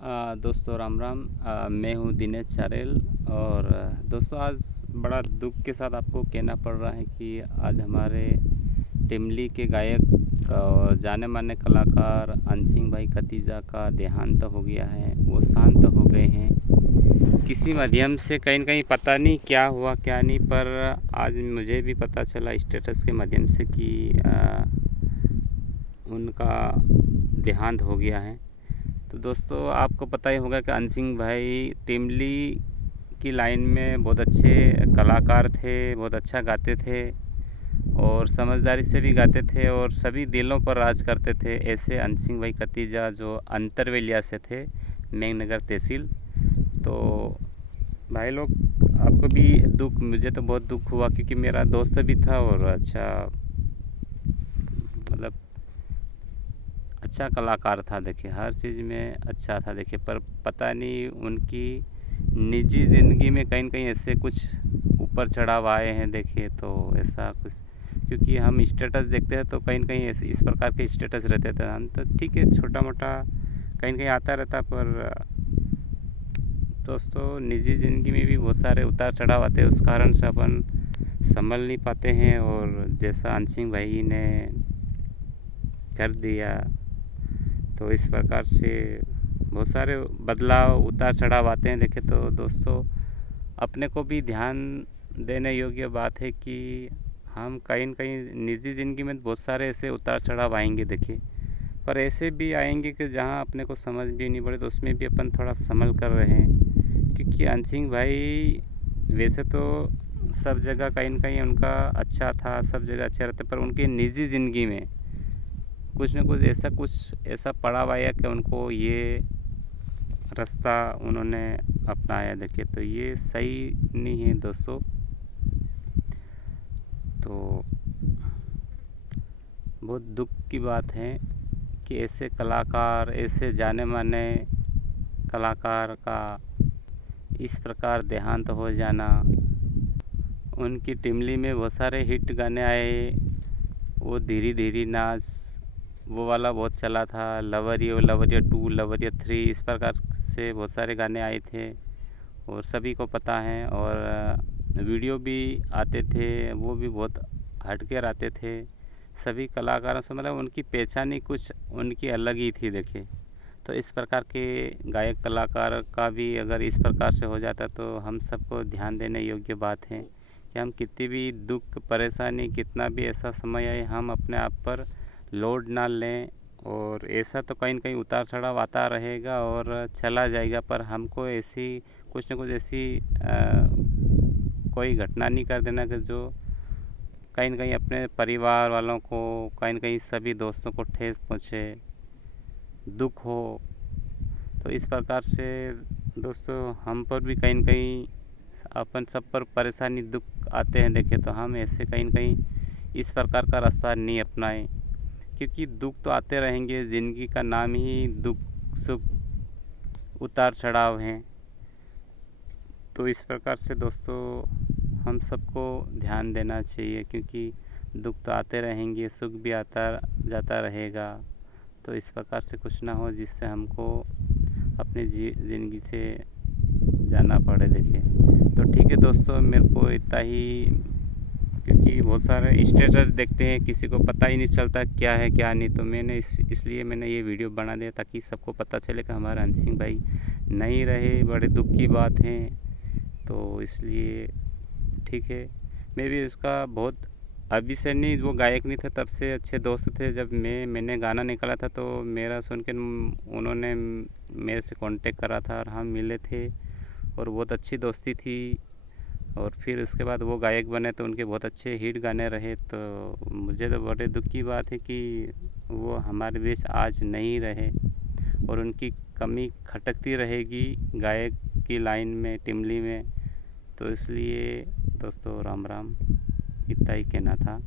दोस्तों राम राम। मैं हूँ दिनेश चारेल। और दोस्तों आज बड़ा दुख के साथ आपको कहना पड़ रहा है कि आज हमारे टिमली के गायक और जाने माने कलाकार अनसिंह भाई खतीजा का देहांत हो गया है। वो शांत हो गए हैं किसी माध्यम से, कहीं न कहीं पता नहीं क्या हुआ क्या नहीं, पर आज मुझे भी पता चला स्टेटस के माध्यम से कि उनका देहांत हो गया है। तो दोस्तों आपको पता ही होगा कि अनसिंह भाई टिमली की लाइन में बहुत अच्छे कलाकार थे, बहुत अच्छा गाते थे और समझदारी से भी गाते थे और सभी दिलों पर राज करते थे। ऐसे अनसिंह भाई खतीजा जो अंतरवेलिया से थे, मेघनगर तहसील। तो भाई लोग आपको भी दुख, मुझे तो बहुत दुख हुआ क्योंकि मेरा दोस्त भी था और मतलब अच्छा कलाकार था। देखिए हर चीज़ में अच्छा था देखिए, पर पता नहीं उनकी निजी ज़िंदगी में कहीं न कहीं ऐसे कुछ ऊपर चढ़ाव आए हैं देखिए। तो ऐसा कुछ, क्योंकि हम स्टेटस देखते हैं तो कहीं न कहीं इस प्रकार के स्टेटस रहते थे। हम तो ठीक है छोटा मोटा कहीं न कहीं आता रहता, पर दोस्तों निजी ज़िंदगी में भी बहुत सारे उतार चढ़ाव आते हैं, उस कारण से अपन संभल नहीं पाते हैं। और जैसा अनसिंह भाई ने कर दिया तो इस प्रकार से बहुत सारे बदलाव उतार चढ़ाव आते हैं देखिए। तो दोस्तों अपने को भी ध्यान देने योग्य बात है कि हम कहीं न कहीं निजी ज़िंदगी में बहुत सारे ऐसे उतार चढ़ाव आएंगे देखिए, पर ऐसे भी आएंगे कि जहां अपने को समझ भी नहीं पड़े, तो उसमें भी अपन थोड़ा संभल कर रहे हैं। क्योंकि अनसिंह भाई वैसे तो सब जगह कहीं न कहीं उनका अच्छा था, सब जगह अच्छे रहते, पर उनकी निजी ज़िंदगी में कुछ न कुछ ऐसा पड़ाव आया कि उनको ये रास्ता उन्होंने अपनाया देखिए। तो ये सही नहीं है दोस्तों। तो बहुत दुख की बात है कि ऐसे कलाकार, ऐसे जाने माने कलाकार का इस प्रकार देहांत हो जाना। उनकी टिमली में बहुत सारे हिट गाने आए, वो धीरे धीरे नाच वो वाला बहुत चला था, लवरिया लवरिया 2, लवरिया 3, इस प्रकार से बहुत सारे गाने आए थे और सभी को पता है। और वीडियो भी आते थे, वो भी बहुत हटकर आते थे सभी कलाकारों से, मतलब उनकी पहचान ही कुछ उनकी अलग ही थी देखिए। तो इस प्रकार के गायक कलाकार का भी अगर इस प्रकार से हो जाता तो हम सबको ध्यान देने योग्य बात है कि हम कितनी भी दुख परेशानी, कितना भी ऐसा समय आए, हम अपने आप पर लोड ना लें। और ऐसा तो कहीं न कहीं उतार चढ़ाव आता रहेगा और चला जाएगा, पर हमको ऐसी कुछ न कुछ ऐसी कोई घटना नहीं कर देना कि जो कहीं न कहीं अपने परिवार वालों को, कहीं न कहीं सभी दोस्तों को ठेस पहुँचे, दुख हो। तो इस प्रकार से दोस्तों हम पर भी कहीं न कहीं अपन सब पर परेशानी दुख आते हैं देखिए। तो हम ऐसे कहीं न कहीं इस प्रकार का रास्ता नहीं अपनाएं, क्योंकि दुख तो आते रहेंगे, ज़िंदगी का नाम ही दुख सुख उतार चढ़ाव हैं। तो इस प्रकार से दोस्तों हम सबको ध्यान देना चाहिए, क्योंकि दुख तो आते रहेंगे, सुख भी आता जाता रहेगा। तो इस प्रकार से कुछ ना हो जिससे हमको अपनी ज़िंदगी से जाना पड़े देखिए। तो ठीक है दोस्तों, मेरे को इतना ही, क्योंकि बहुत सारे स्टेटस देखते हैं, किसी को पता ही नहीं चलता क्या है क्या नहीं। तो मैंने इसलिए मैंने ये वीडियो बना दिया ताकि सबको पता चले कि हमारे अनसिंह भाई नहीं रहे, बड़े दुख की बात है। तो इसलिए ठीक है, मैं भी उसका बहुत, अभी से नहीं, वो गायक नहीं थे तब से अच्छे दोस्त थे। जब मैंने गाना निकाला था तो मेरा सुन के उन्होंने मेरे से कांटेक्ट करा था और हम मिले थे और बहुत अच्छी दोस्ती थी। और फिर उसके बाद वो गायक बने तो उनके बहुत अच्छे हिट गाने रहे। तो मुझे तो बड़े दुख की बात है कि वो हमारे बीच आज नहीं रहे और उनकी कमी खटकती रहेगी गायक की लाइन में, टिमली में। तो इसलिए दोस्तों राम राम, इतना ही कहना था।